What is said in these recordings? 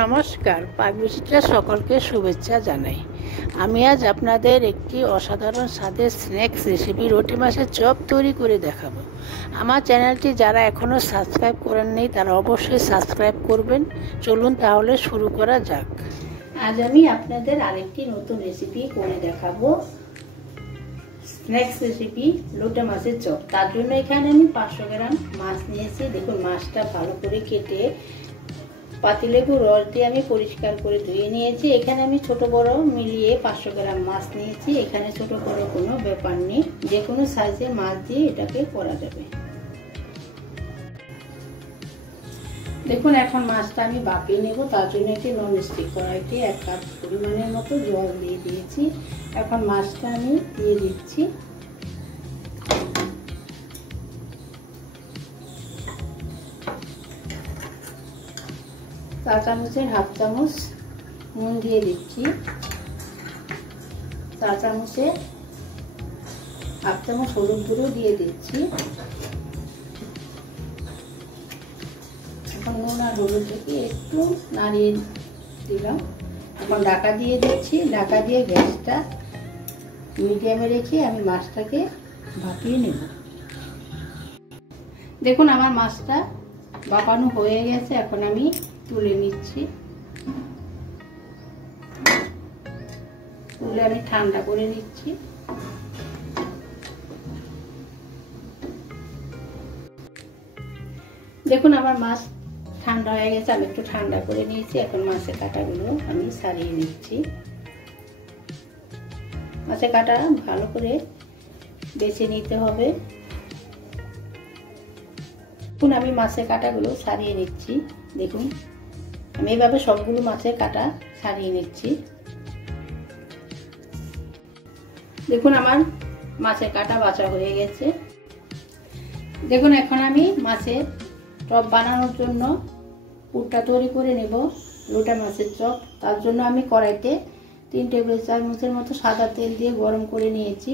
নমস্কার, পাকবিচিত্রা সকলকে শুভেচ্ছা জানাই। আমি আজ আপনাদের একটি অসাধারণ স্বাদের স্ন্যাক্স রেসিপি রুটি মাছের চপ তৈরি করে দেখাবো। আমার চ্যানেলটি যারা এখনও সাবস্ক্রাইব করেননি তারা অবশ্যই সাবস্ক্রাইব করবেন। চলুন তাহলে শুরু করা যাক। আজ আমি আপনাদের আরেকটি নতুন রেসিপি করে দেখাবো, স্ন্যাক্স রেসিপি লোটে মাছের চপ। তার জন্য এখানে আমি 500 গ্রাম মাছ নিয়েছি। দেখুন, মাছটা ভালো করে কেটে পাতিলেবুর রস দিয়ে আমি পরিষ্কার করে ধুয়ে নিয়েছি। এখানে আমি ছোট বড় মিলিয়ে 500 গ্রাম মাছ নিয়েছি। এখানে ছোট বড় কোনো ব্যাপার নেই, যে কোনো সাইজের মাছ দিয়ে এটাকে করা যাবে। দেখুন, এখন মাছটা আমি বাপিয়ে নেব। তার জন্য একটি ননস্টিক কড়াইতে 1 কাপ পরিমাণের মতো জল দিয়ে দিয়েছি। এখন মাছটা আমি দিয়ে দিচ্ছি। চা চামচের হাফ চামচ নুন দিয়ে দিচ্ছি। চা চামচের হাফ চামচ হলুদ গুঁড়ো দিয়ে দিচ্ছি। এখন নুন আর হলুদ দিয়ে একটু নাড়িয়ে দিলাম। এখন ঢাকা দিয়ে দিচ্ছি। ঢাকা দিয়ে গ্যাসটা মিডিয়ামে রেখে আমি মাছটাকে ভাপিয়ে নেব। দেখুন, আমার মাছটা ভাপানো হয়ে গেছে। এখন আমি তুলে নিচ্ছি। তুলে আমি ঠান্ডা করে নিচ্ছি। দেখুন, আমার মাছ ঠান্ডা হয়ে গেছে। আমি একটু ঠান্ডা করে নিয়েছি। এখন মাছের কাঁটাগুলো আমি ছাড়িয়ে নিচ্ছি। মাছের কাঁটা ভালো করে বেছে নিতে হবে। এখন আমি মাছের কাঁটাগুলো ছাড়িয়ে নিচ্ছি। দেখুন, আমি এভাবে সবগুলো মাছের কাঁটা ছাড়িয়ে নিচ্ছি। দেখুন, আমার মাছের কাঁটা বাছা হয়ে গেছে। দেখুন, এখন আমি মাছের চপ বানানোর জন্য পুরটা তৈরি করে নেব, লোটে মাছের চপ। তার জন্য আমি কড়াইতে 3 টেবিল চামচের মতো সাদা তেল দিয়ে গরম করে নিয়েছি।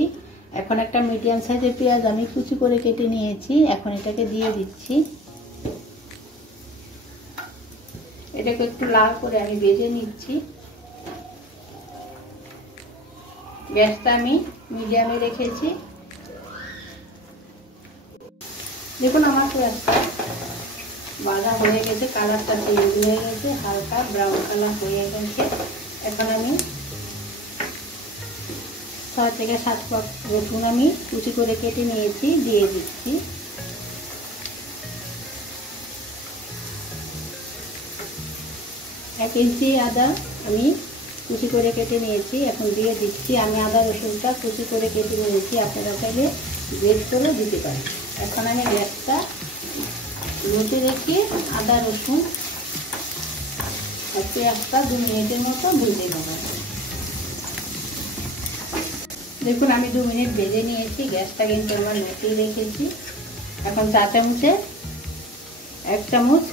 এখন একটা মিডিয়াম সাইজের পেঁয়াজ আমি কুচি করে কেটে নিয়েছি। এখন এটাকে দিয়ে দিচ্ছি। এটাকে একটু লাল করে আমি ভেজে নিচ্ছি। গ্যাসটা আমি মিডিয়ামে রেখেছি। দেখুন, আমার পেঁয়াজটা ভাজা হয়ে গেছে, কালারটা চেঞ্জ হয়ে গেছে, হালকা ব্রাউন কালার হয়ে গেছে। এখন আমি 6 থেকে 7 কোয়া রসুন আমি কুচি করে কেটে নিয়েছি, দিয়ে দিচ্ছি। এক ইঞ্চি আদা আমি কুচি করে কেটে নিয়েছি, এখন দিয়ে দিচ্ছি। আমি আদা রসুনটা কুচি করে কেটে নিয়েছি, আপনারা চাইলে গ্রেট করে দিতে পারেন। এখন আমি গ্যাসটা লোতে রেখে আদা রসুন পেঁয়াজটা 2 মিনিটের মতো ভেজে নেব। দেখুন, আমি 2 মিনিট ভেজে নিয়েছি। গ্যাসটা কিন্তু আমার লোতে রেখেছি। এখন চা চামচে 1 চামচ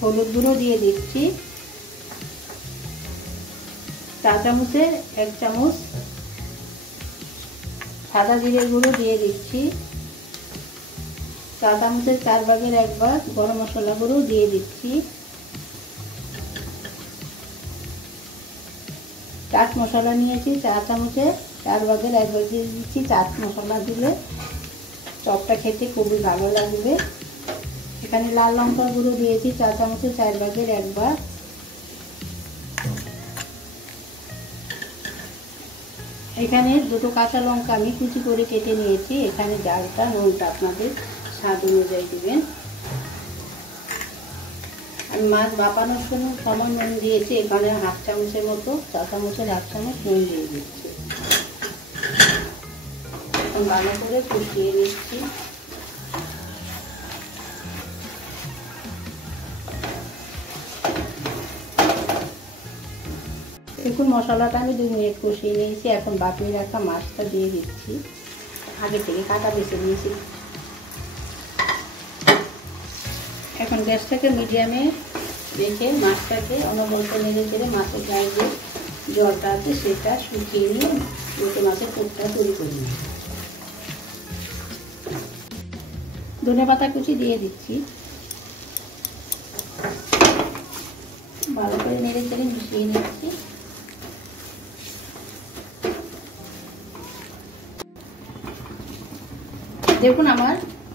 হলুদ গুঁড়ো দিয়ে দিচ্ছি। চা চামচে 1 চামচ সাদা জিরের গুঁড়ো দিয়ে দিচ্ছি। চা চামচের 4 ভাগের 1 ভাগ গরম মশলা গুঁড়ো দিয়ে দিচ্ছি। চাট মশলা নিয়েছি, চা চামচে 4 ভাগের 1 ভাগ দিয়ে দিচ্ছি। চাট মশলা দিলে চপটা খেতে খুবই ভালো লাগবে। এখানে লাল লঙ্কা গুঁড়ো দিয়েছি, চা চামচে 4 ভাগের 1 ভাগ। এখানে 2টো কাঁচা লঙ্কা আমি কুচি করে কেটে নিয়েছি। এখানে ঝালটা নুনটা আপনাদের স্বাদ অনুযায়ী দিবেন। আমি মাছ ভাপানোর সময় নুন দিয়েছি। এখানে হাফ চামচের মতো, চা চামচের হাফ চামচ নুন দিয়ে দিচ্ছি। এখন ভালো করে কষিয়ে নিচ্ছি। দেখুন, মশলাটা আমি 2 মিনিট কষিয়ে নিয়েছি। এখন বাপিয়ে রাখা মাছটা দিয়ে দিচ্ছি। আগে থেকে কাটা বেছে নিয়েছি। এখন গ্যাসটাকে মিডিয়ামে রেখে মাছটাকে অনবরত নেড়ে চেড়ে মাছের গায়ে যে জলটা আছে সেটা শুকিয়ে নিয়ে লোটে মাছের পুরটা তৈরি করে নিই। ধনেপাতা কুচি দিয়ে দিচ্ছি। ভালো করে নেড়ে চেড়ে মিশিয়ে নিচ্ছি। দেখুন আমার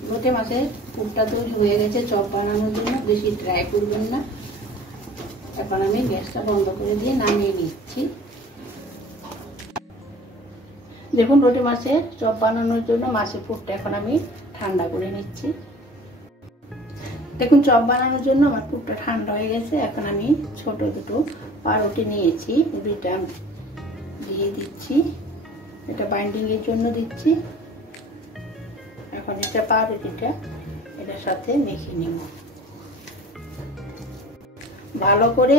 লোটে মাছের পুরটা তৈরি হয়ে গেছে চপ বানানোর জন্য। বেশি ড্রাই করবেন না। এখন আমি গ্যাসটা বন্ধ করে দিয়ে নামিয়ে নিচ্ছি। দেখুন লোটে মাছের চপ বানানোর জন্য মাছের পুরটা এখন আমি ঠান্ডা করে নিচ্ছি। দেখুন চপ বানানোর জন্য আমার পুরটা ঠান্ডা হয়ে গেছে। এখন আমি ছোট দুটো পাউরুটি নিয়েছি, দুইটা দিয়ে দিচ্ছি। এটা বাইন্ডিং এর জন্য দিচ্ছি। এখন এটা পাউরুটিটা এটার সাথে মেখে নিব। ভালো করে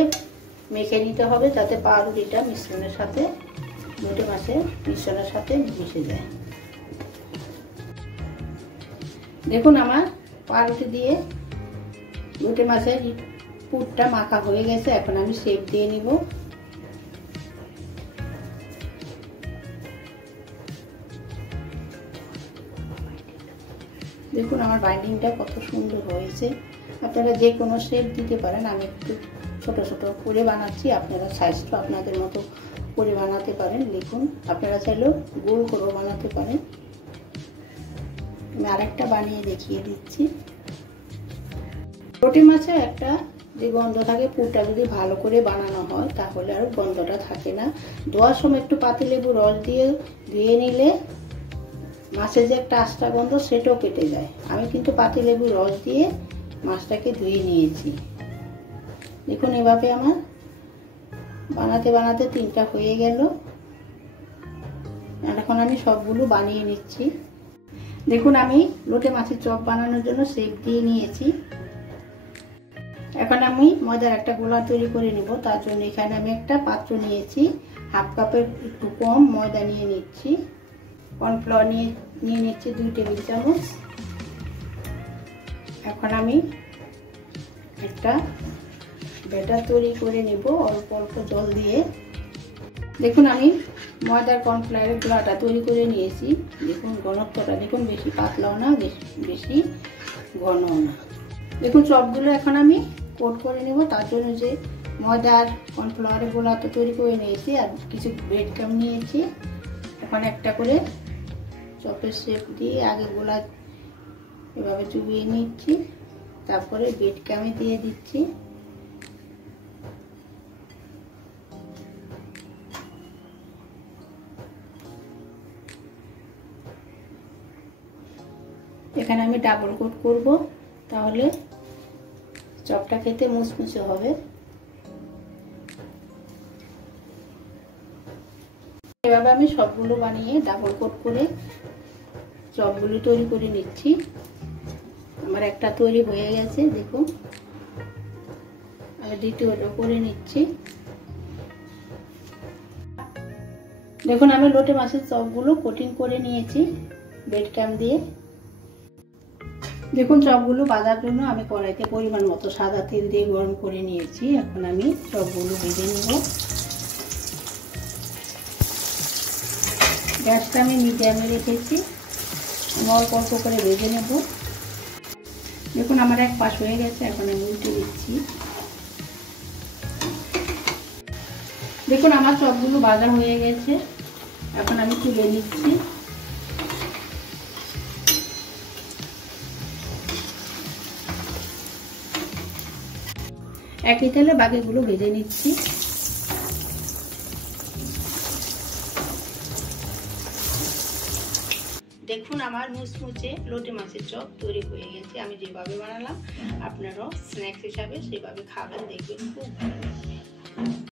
মেখে নিতে হবে যাতে পাউরুটিটা মিশ্রণের সাথে লোটে মাছের মিশ্রণের সাথে মিশে যায়। দেখুন আমার পাউরুটি দিয়ে লোটে মাছের পুরটা মাখা হয়ে গেছে। এখন আমি শেপ দিয়ে নিব। দেখুন আমার বাইন্ডিংটা কত সুন্দর হয়েছে। আপনারা যে কোনো শেপ দিতে পারেন। আমি একটু ছোট ছোট করে বানাচ্ছি, আপনারা সাইজটা আপনাদের মতো করে বানাতে পারেন। দেখুন আপনারা চাইলেও গোল করেও বানাতে পারেন। আমি আরেকটা বানিয়ে দেখিয়ে দিচ্ছি। লোটে মাছের একটা যে গন্ধ থাকে, পুরটা যদি ভালো করে বানানো হয় তাহলে আর গন্ধটা থাকে না। ধোয়ার সময় একটু পাতিলেবু রস দিয়ে ধুয়ে নিলে মাছের যে একটা আস্তা গন্ধ সেটাও কেটে যায়। আমি কিন্তু পাতিলেবু রস দিয়ে মাছটাকে ধুয়ে নিয়েছি। দেখুন এভাবে আমার বানাতে বানাতে তিনটা হয়ে গেল। এখন আমি সবগুলো বানিয়ে নিচ্ছি। দেখুন আমি লোটে মাছের চপ বানানোর জন্য শেপ দিয়ে নিয়েছি। এখন আমি ময়দার একটা গোলা তৈরি করে নিব। তার জন্য এখানে আমি একটা পাত্র নিয়েছি, হাফ কাপের একটু কম ময়দা নিয়ে নিচ্ছি। কর্নফ্লাওয়ার নিয়ে নিচ্ছি 2 টেবিল চামচ। এখন আমি একটা ব্যাটার তৈরি করে নিব অল্প অল্প জল দিয়ে। দেখুন আমি ময়দার কর্নফ্লাওয়ারের গোলাটা তৈরি করে নিয়েছি। দেখুন ঘনত্বটা দেখুন, বেশি পাতলাও না বেশি ঘনও না। দেখুন চপগুলো এখন আমি কোট করে নেব। তার জন্য যে ময়দার কর্নফ্লাওয়ারের গোলা তো তৈরি করে নিয়েছি আর কিছু ব্রেড ক্রাম নিয়েছি। এখন একটা করে চপের শেপ দিয়ে আগে গোলা এভাবে চুবিয়ে নিচ্ছি, তারপরে ব্রেড ক্রামে দিয়ে দিচ্ছি। এখানে আমি ডাবল কোট করব, তাহলে চপটা খেতে মুচমুচে হবে। এভাবে আমি সবগুলো বানিয়ে ডাবল কোট করে চপগুলো তৈরি করে নিচ্ছি। আমার একটা তৈরি হয়ে গেছে। দেখুন আমি দ্বিতীয়টা করে নিচ্ছি। দেখুন আমি লোটে মাছের চপগুলো কোটিং করে নিয়েছি ব্রেড ক্রাম দিয়ে। দেখুন চপগুলো ভাজার জন্য আমি কড়াইতে পরিমাণ মতো সাদা তেল দিয়ে গরম করে নিয়েছি। এখন আমি চপগুলো ভেজে নিব। গ্যাসটা আমি মিডিয়ামে রেখেছি। অল্প অল্প করে ভেজে নেব। দেখুন আমার এক পাশ হয়ে গেছে, এখন আমি উল্টে দিচ্ছি। দেখুন আমার চপগুলো ভাজা হয়ে গেছে, এখন আমি তুলে নিচ্ছি। একই তেলে বাকিগুলো ভেজে নিচ্ছি। দেখুন আমার মুচমুচে লোটে মাছের চপ তৈরি হয়ে গেছে। আমি যেভাবে বানালাম আপনারাও স্ন্যাক্স হিসাবে সেভাবে খাবেন, দেখবেন খুব ভালো।